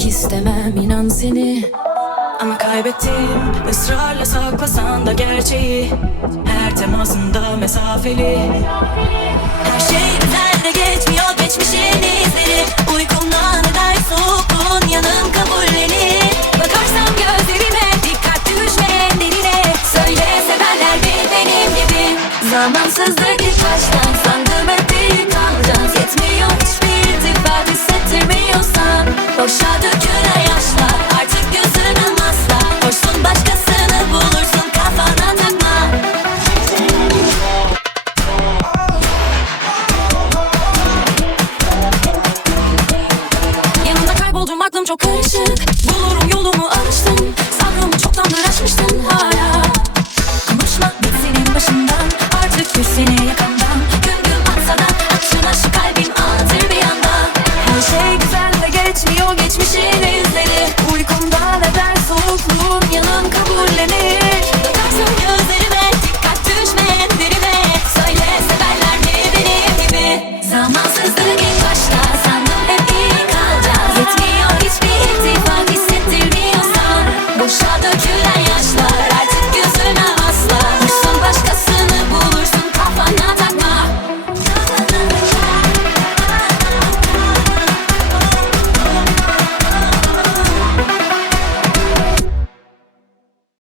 Kaybetmek istemem inan seni. Ama kaybettim ısrarla saklasan da gerçeği. Her temasında mesafeli. Her şey güzel geçmiyor geçmişin izleri. Uykumdan eder soğukluğun yanım kabullenir Zamansızlık ilk baştan Sandım hep kalacağız. çok karışık. Bulurum yolumu açtım Sabrımı çoktandır aşmıştım. Ha.